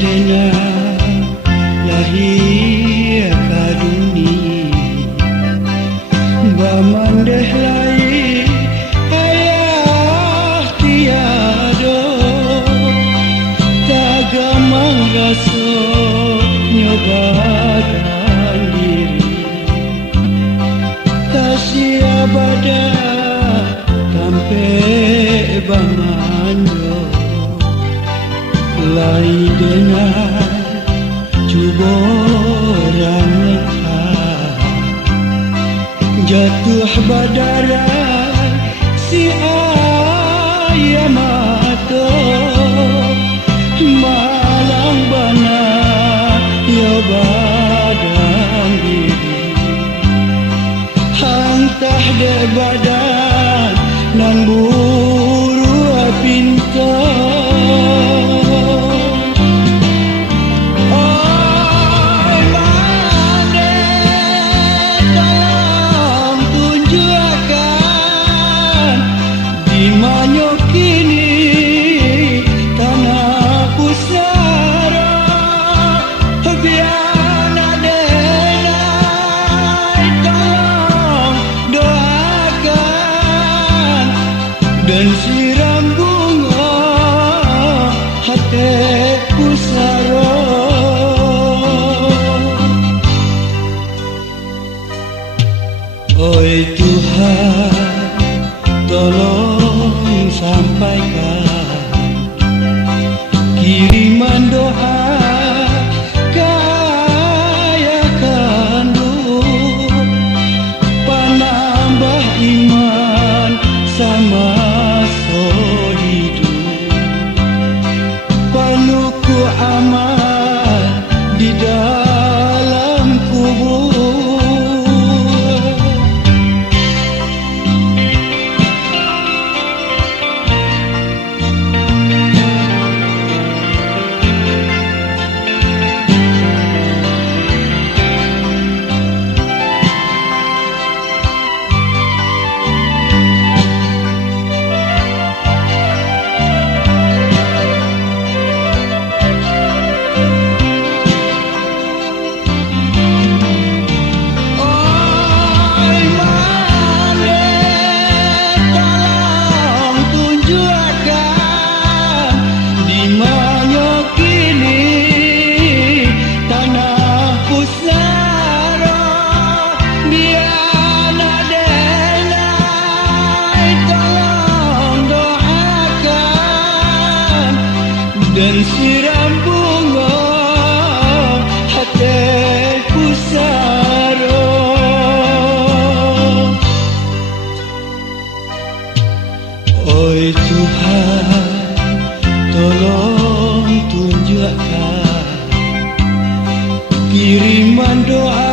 dena lahir ka dunia bamandeh lai ayah tiada tagamang raso nyobakan diri tasia bada tampe banganyo lai dengan cuboran jatuh badaran si ayah mata malang bana ya badan diri hantah de badan nan buru pinta dan siram bunga hatiku saro. Oi Tuhan, tolong sampaikan kiriman doa ke ayah kandung, panambah iman sama panuku amal di dalam kubur. Dan siram bunga hatiku saro. Oi Tuhan, tolong tunjukkan kiriman doa